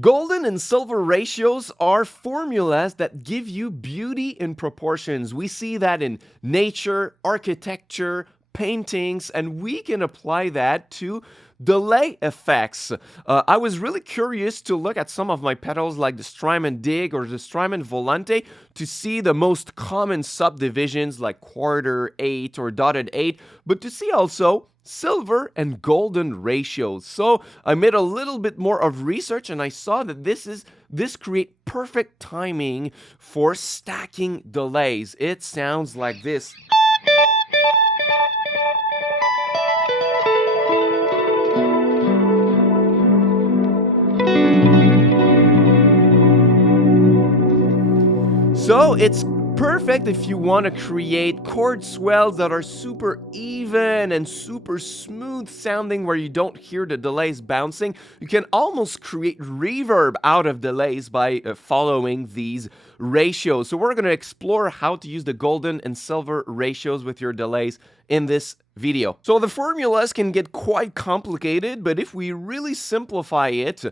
Golden and silver ratios are formulas that give you beauty in proportions. We see that in nature, architecture, paintings, and we can apply that to delay effects. I was really curious to look at some of my pedals like the Strymon Dig or the Strymon Volante to see the most common subdivisions like quarter, eight, or dotted eight, but to see also silver and golden ratios. So I made a little bit more of research and I saw that this create perfect timing for stacking delays. It sounds like this. So it's perfect if you want to create chord swells that are super even and super smooth sounding where you don't hear the delays bouncing. You can almost create reverb out of delays by following these ratios. So we're going to explore how to use the golden and silver ratios with your delays in this video. So the formulas can get quite complicated, but if we really simplify it,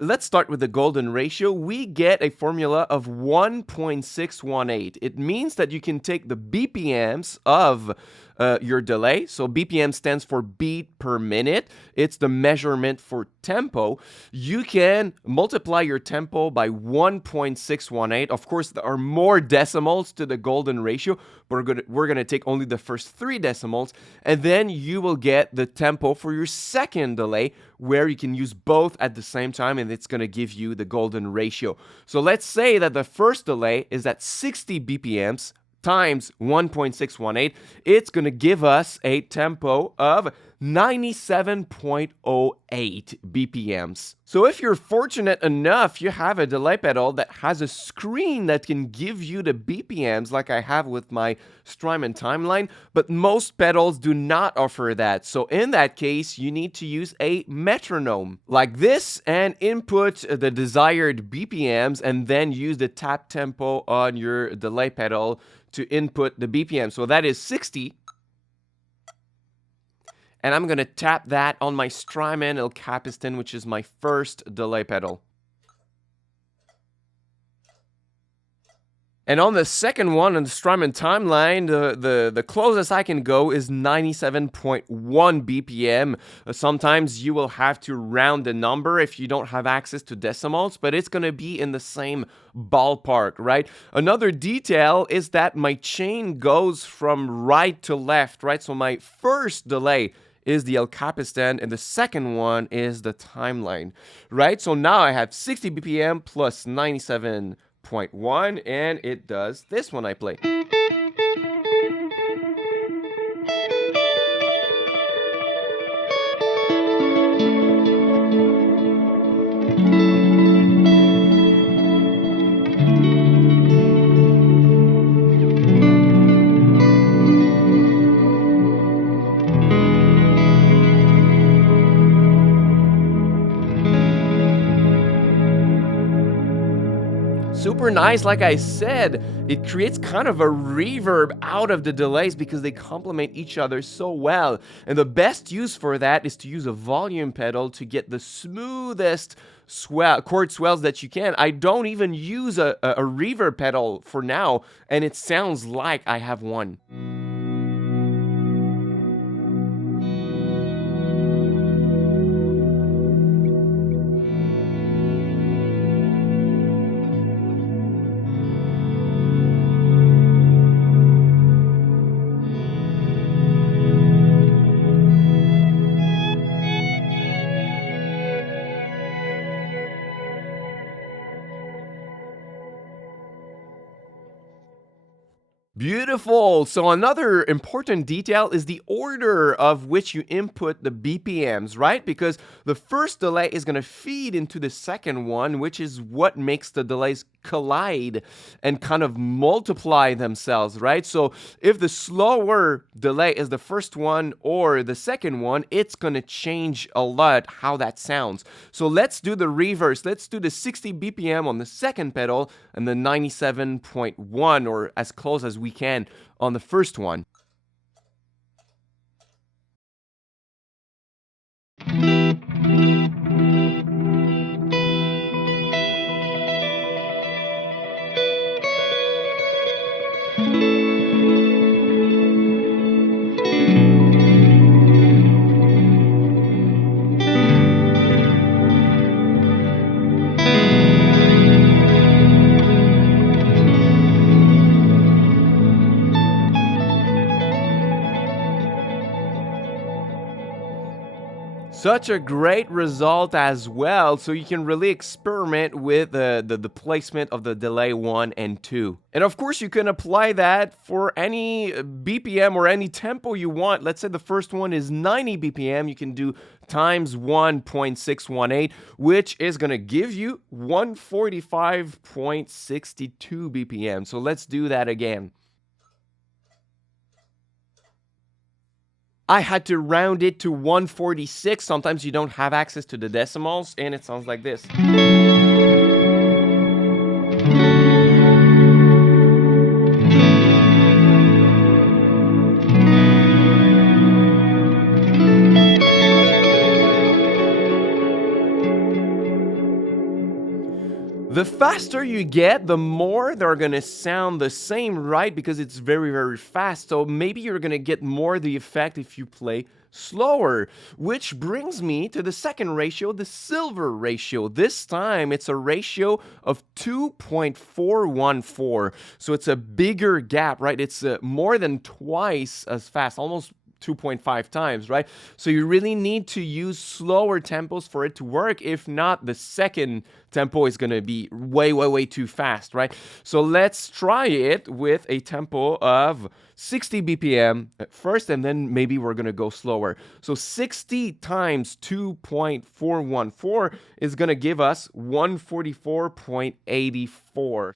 let's start with the golden ratio. We get a formula of 1.618. It means that you can take the BPMs of your delay. So BPM stands for beat per minute. It's the measurement for tempo. You can multiply your tempo by 1.618. Of course, there are more decimals to the golden ratio, but we're gonna take only the first 3 decimals, and then you will get the tempo for your second delay, where you can use both at the same time, and it's gonna give you the golden ratio. So let's say that the first delay is at 60 BPMs times 1.618, it's going to give us a tempo of 97.08 BPMs. So if you're fortunate enough, you have a delay pedal that has a screen that can give you the BPMs like I have with my Strymon Timeline, but most pedals do not offer that. So in that case, you need to use a metronome like this and input the desired BPMs and then use the tap tempo on your delay pedal to input the BPM. So that is 60. And I'm going to tap that on my Strymon El Capistan, which is my first delay pedal. And on the second one, on the Strymon Timeline, the closest I can go is 97.1 BPM. Sometimes you will have to round the number if you don't have access to decimals, but it's going to be in the same ballpark, right? Another detail is that my chain goes from right to left, right? So my first delay is the El Capistan, and the second one is the Timeline, right? So now I have 60 BPM plus 97.1, and it does this when I play. Super nice, like I said, it creates kind of a reverb out of the delays because they complement each other so well. And the best use for that is to use a volume pedal to get the smoothest chord swells that you can. I don't even use a reverb pedal for now, and it sounds like I have one. Beautiful. So another important detail is the order of which you input the BPMs, right? Because the first delay is going to feed into the second one, which is what makes the delays collide and kind of multiply themselves, right? So if the slower delay is the first one or the second one, it's going to change a lot how that sounds. So let's do the reverse. Let's do the 60 BPM on the second pedal and the 97.1 or as close as we can on the first one. Such a great result as well, so you can really experiment with the placement of the delay 1 and 2. And of course, you can apply that for any BPM or any tempo you want. Let's say the first one is 90 BPM, you can do times 1.618, which is going to give you 145.62 BPM. So let's do that again. I had to round it to 146. Sometimes you don't have access to the decimals, and it sounds like this. The faster you get, the more they're gonna sound the same, right? Because it's very, very fast. So maybe you're gonna get more the effect if you play slower. Which brings me to the second ratio, the silver ratio. This time it's a ratio of 2.414. So it's a bigger gap, right? It's more than twice as fast, almost 2.5 times, right? So you really need to use slower tempos for it to work. If not, the second tempo is going to be way too fast, right? So let's try it with a tempo of 60 BPM at first, and then maybe we're going to go slower. So 60 times 2.414 is going to give us 144.84.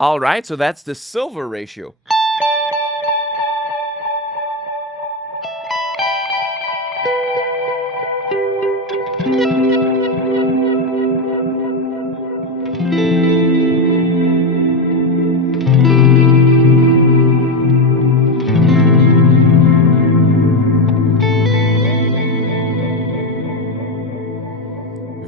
All right, so that's the silver ratio.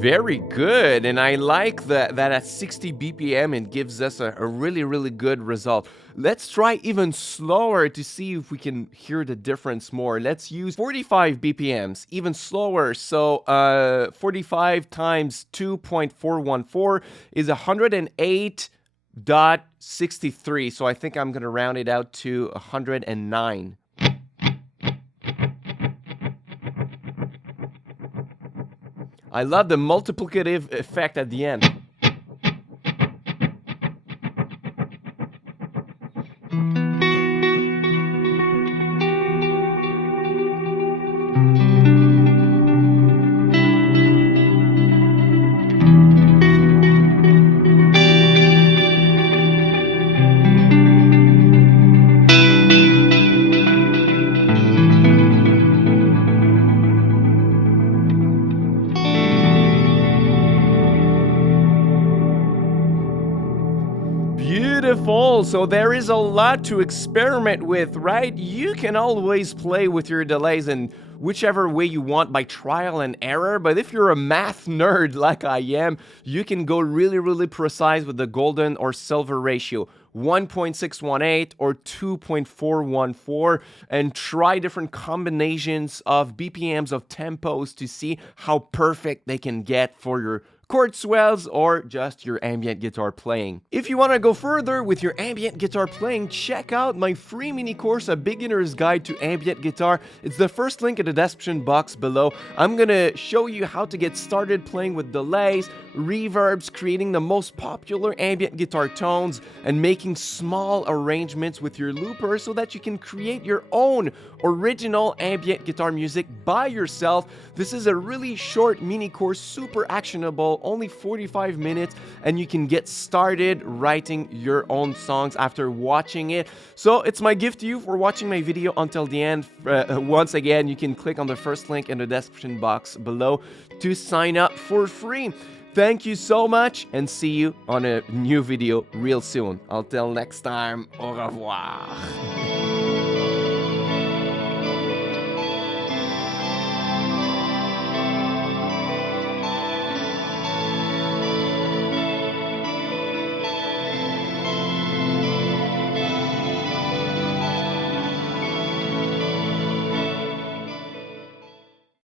Very good, and I like that at 60 BPM it gives us a really good result. Let's try even slower to see if we can hear the difference more. Let's use 45 BPMs, even slower. So 45 times 2.414 is 108.63. So I think I'm gonna round it out to 109. I love the multiplicative effect at the end. Beautiful. So there is a lot to experiment with, right? You can always play with your delays in whichever way you want by trial and error. But if you're a math nerd like I am, you can go really precise with the golden or silver ratio. 1.618 or 2.414, and try different combinations of BPMs of tempos to see how perfect they can get for your chord swells or just your ambient guitar playing. If you want to go further with your ambient guitar playing, check out my free mini course, A Beginner's Guide to Ambient Guitar. It's the first link in the description box below. I'm gonna show you how to get started playing with delays, reverbs, creating the most popular ambient guitar tones, and making small arrangements with your looper so that you can create your own original ambient guitar music by yourself. This is a really short mini course, super actionable, only 45 minutes, and you can get started writing your own songs after watching it. So it's my gift to you for watching my video until the end. Once again, you can click on the first link in the description box below to sign up for free. Thank you so much, and see you on a new video real soon. Until next time, au revoir.